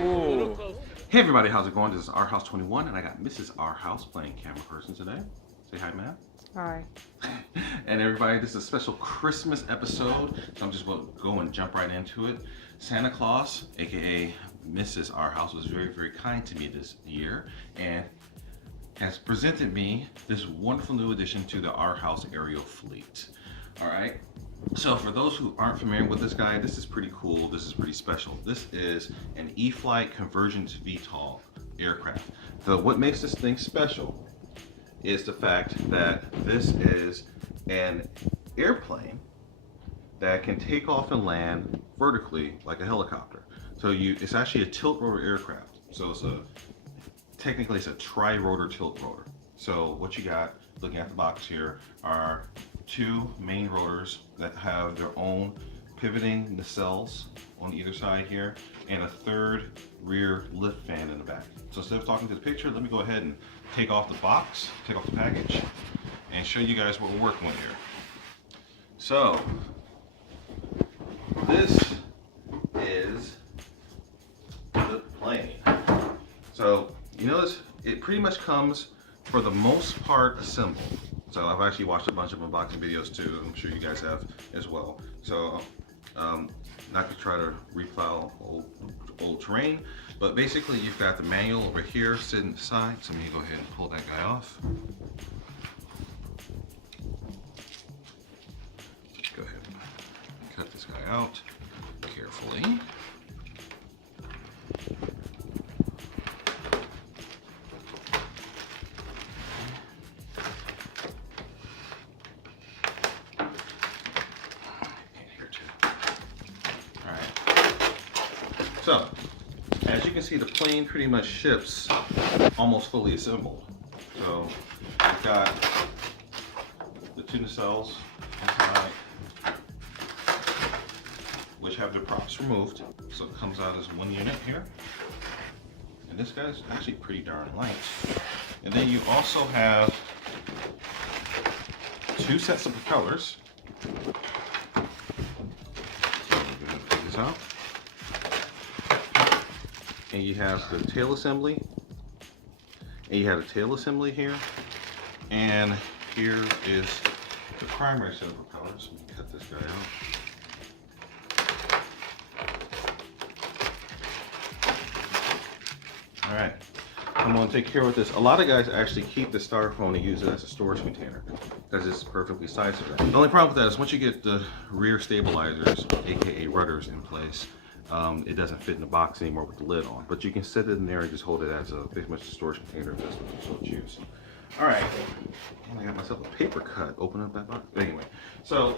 Ooh. Hey everybody, how's it going? This is R House 21 and I got Mrs. R House playing camera person today. Say hi, ma'am. Hi. And everybody, this is a special Christmas episode, so I'm just going to go and jump right into it. Santa Claus, aka Mrs. R House, was very, very kind to me this year and has presented me this wonderful new addition to the R House aerial fleet. All right. So for those who aren't familiar with this guy, this is pretty cool. This is pretty special. This is an E-flite Convergence VTOL aircraft. So what makes this thing special is the fact that this is an airplane that can take off and land vertically like a helicopter. So it's actually a tilt rotor aircraft. So technically it's a tri-rotor tilt rotor. So what you got looking at the box here are two main rotors that have their own pivoting nacelles on either side here, and a third rear lift fan in the back. So instead of talking to the picture, let me go ahead and take off the box, take off the package, and show you guys what we're working with here. So this is the plane. So you notice it pretty much comes for the most part assembled. So I've actually watched a bunch of unboxing videos too. I'm sure you guys have as well. So not to try to replow old terrain, but basically you've got the manual over here sitting aside. So let me go ahead and pull that guy off. Go ahead and cut this guy out carefully. So, as you can see, the plane pretty much ships almost fully assembled. So, we've got the two nacelles inside, which have the props removed. So it comes out as one unit here. And this guy's actually pretty darn light. And then you also have two sets of propellers. So we're going to take this out. And you have the tail assembly, and you have a tail assembly here, and here is the primary set of propellers. Let me cut this guy out. All right, I'm going to take care of this. A lot of guys actually keep the styrofoam and use it as a storage container because it's perfectly sized for that. The only problem with that is once you get the rear stabilizers, aka rudders, in place, it doesn't fit in the box anymore with the lid on, but you can set it in there and just hold it as a pretty much a storage container if that's what you so choose. All right, I got myself a paper cut. Open up that box. Anyway, so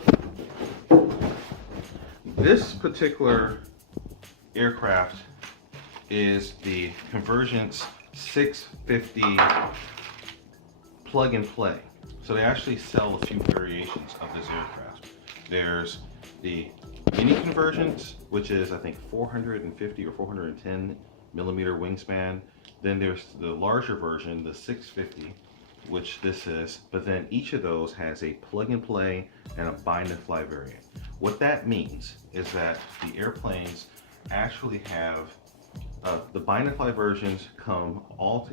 this particular aircraft is the Convergence 650 plug and play. So they actually sell a few variations of this aircraft. There's the Mini Convergence, which is I think 450 or 410 millimeter wingspan. Then there's the larger version, the 650, which this is, but then each of those has a plug and play and a bind and fly variant. What that means is that the airplanes actually have the bind and fly versions come all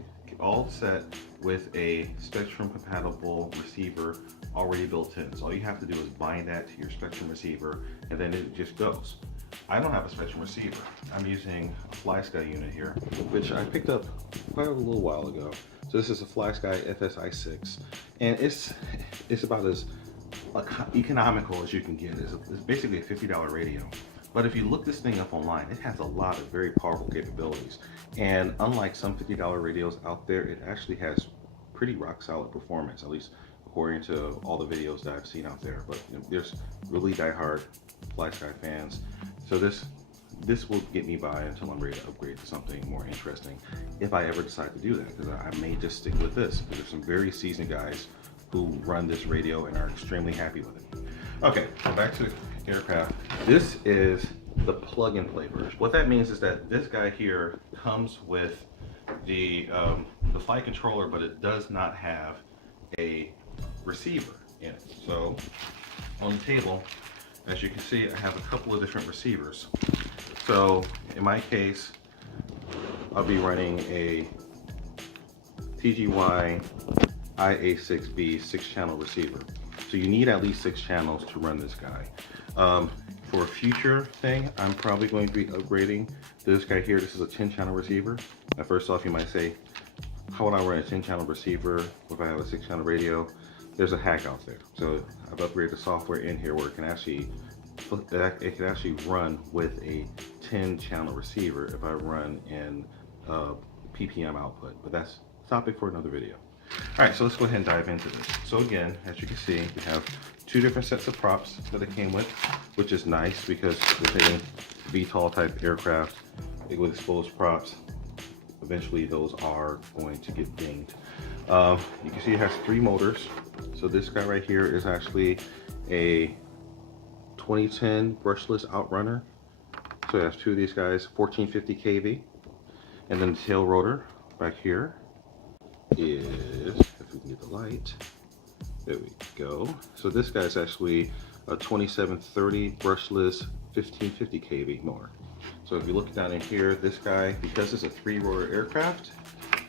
set with a Spectrum compatible receiver already built in. So all you have to do is bind that to your Spectrum receiver and then it just goes. I don't have a Spectrum receiver. I'm using a FlySky unit here, which I picked up quite a little while ago. So this is a FlySky FSI-6, and it's about as economical as you can get. It's basically a $50 radio. But if you look this thing up online, it has a lot of very powerful capabilities. And unlike some $50 radios out there, it actually has pretty rock solid performance, at least according to all the videos that I've seen out there. But you know, there's really diehard FlySky fans. So this will get me by until I'm ready to upgrade to something more interesting, if I ever decide to do that, because I may just stick with this, because there's some very seasoned guys who run this radio and are extremely happy with it. Okay, back to the aircraft. This is the plug and play version. What that means is that this guy here comes with the flight controller, but it does not have a receiver in it. So on the table, as you can see, I have a couple of different receivers. So in my case, I'll be running a TGY IA6B 6-channel receiver. So you need at least 6 channels to run this guy. For a future thing, I'm probably going to be upgrading this guy here. This is a 10-channel receiver. Now, first off, you might say, how would I run a 10-channel receiver if I have a 6-channel radio? There's a hack out there. So I've upgraded the software in here where it can actually run with a 10-channel receiver if I run in PPM output. But that's a topic for another video. All right, so let's go ahead and dive into this. So again, as you can see, we have 2 different sets of props that it came with, which is nice because with a VTOL type aircraft with exposed props, eventually those are going to get dinged. You can see it has 3 motors. So this guy right here is actually a 2010 brushless outrunner. So it has 2 of these guys, 1450 kV. And then the tail rotor back here is, if we can get the light, there we go. So this guy's actually a 2730 brushless 1550 kV motor. So if you look down in here, this guy, because it's a 3-rotor aircraft,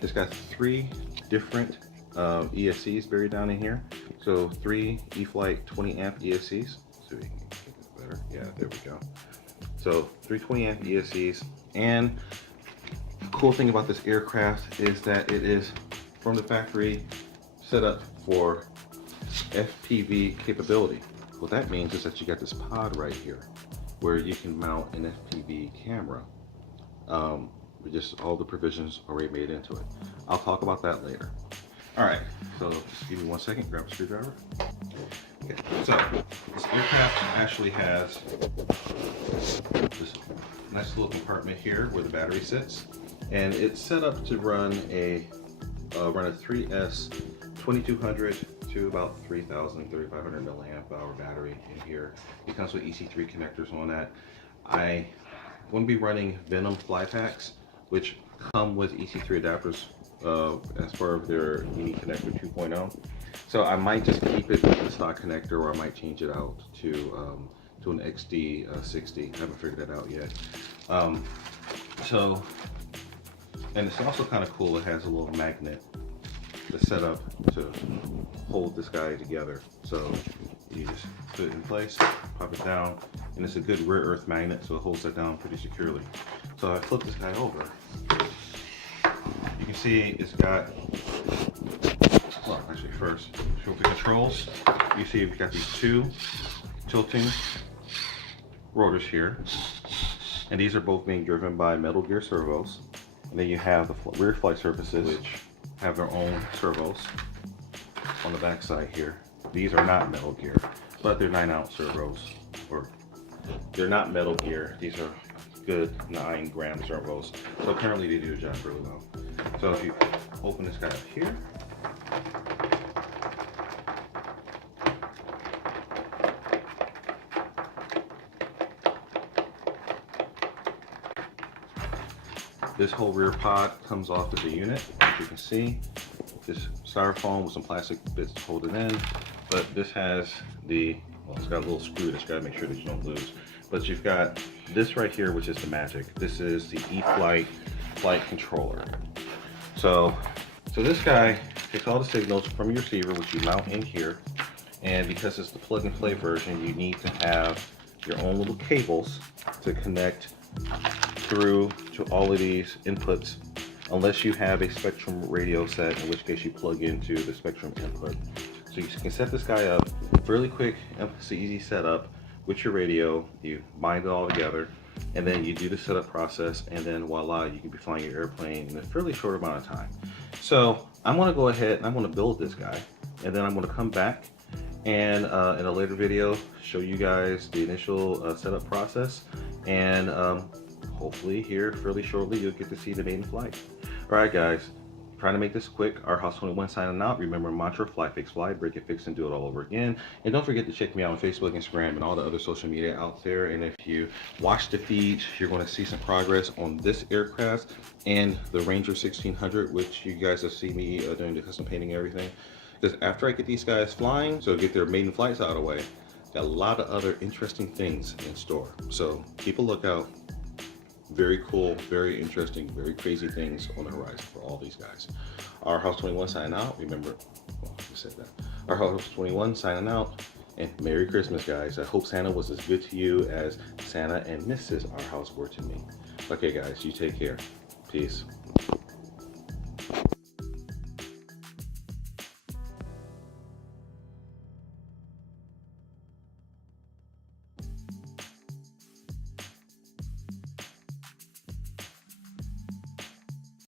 it's got 3 different ESCs buried down in here. So 3 E-flite 20 amp ESCs. So we can get this better. Yeah, there we go. So 3 20 amp ESCs. And the cool thing about this aircraft is that it is from the factory set up for FPV capability. What that means is that you got this pod right here where you can mount an FPV camera. With just all the provisions already made into it. I'll talk about that later. All right, so just give me 1 second, grab a screwdriver. Okay, so this aircraft actually has this nice little compartment here where the battery sits, and it's set up to run a 3S 2200 to about 3500 milliamp hour battery in here. It comes with EC3 connectors on that. I going to be running Venom fly packs, which come with EC3 adapters as part of their Mini Connector 2.0. So I might just keep it with the stock connector, or I might change it out to an XD60. I haven't figured that out yet. And it's also kind of cool. It has a little magnet that's set up to hold this guy together. So you just put it in place, pop it down, and it's a good rare earth magnet, so it holds that down pretty securely. So I flip this guy over. You can see it's got, well, actually first, show the controls. You see we've got these 2 tilting rotors here, and these are both being driven by Metal Gear servos. And then you have the rear flight surfaces, which have their own servos on the back side here. These are not Metal Gear, but they're 9-ounce servos, or they're not Metal Gear. These are good 9-gram servos. So apparently they do the job really well. So if you open this guy up here, this whole rear pod comes off of the unit, as you can see. This styrofoam with some plastic bits to hold it in, but this has the, well, it's got a little screw that's got to make sure that you don't lose. But you've got this right here, which is the magic. This is the E-flite flight controller. So this guy takes all the signals from your receiver, which you mount in here, and because it's the plug and play version, you need to have your own little cables to connect through to all of these inputs, unless you have a Spectrum radio set, in which case you plug into the Spectrum input. So you can set this guy up fairly quick. It's an easy setup with your radio. You bind it all together, and then you do the setup process, and then voila, you can be flying your airplane in a fairly short amount of time. So I'm going to go ahead and I'm going to build this guy, and then I'm going to come back and in a later video show you guys the initial setup process, and hopefully here fairly shortly you'll get to see the maiden flight. All right, guys, trying to make this quick. Our House 21 signing out. Remember mantra: fly, fix, fly, break it, fix, and do it all over again. And don't forget to check me out on Facebook, Instagram, and all the other social media out there. And if you watch the feeds, you're going to see some progress on this aircraft and the Ranger 1600, which you guys have seen me doing the custom painting and everything. Because after I get these guys flying, so get their maiden flights out of the way, Got a lot of other interesting things in store. So keep a lookout. Very cool, very interesting, very crazy things on the horizon for all these guys. Our House 21 signing out. Remember, well, I said that. Our House 21 signing out. And Merry Christmas, guys. I hope Santa was as good to you as Santa and Mrs. Our House were to me. Okay, guys, you take care. Peace.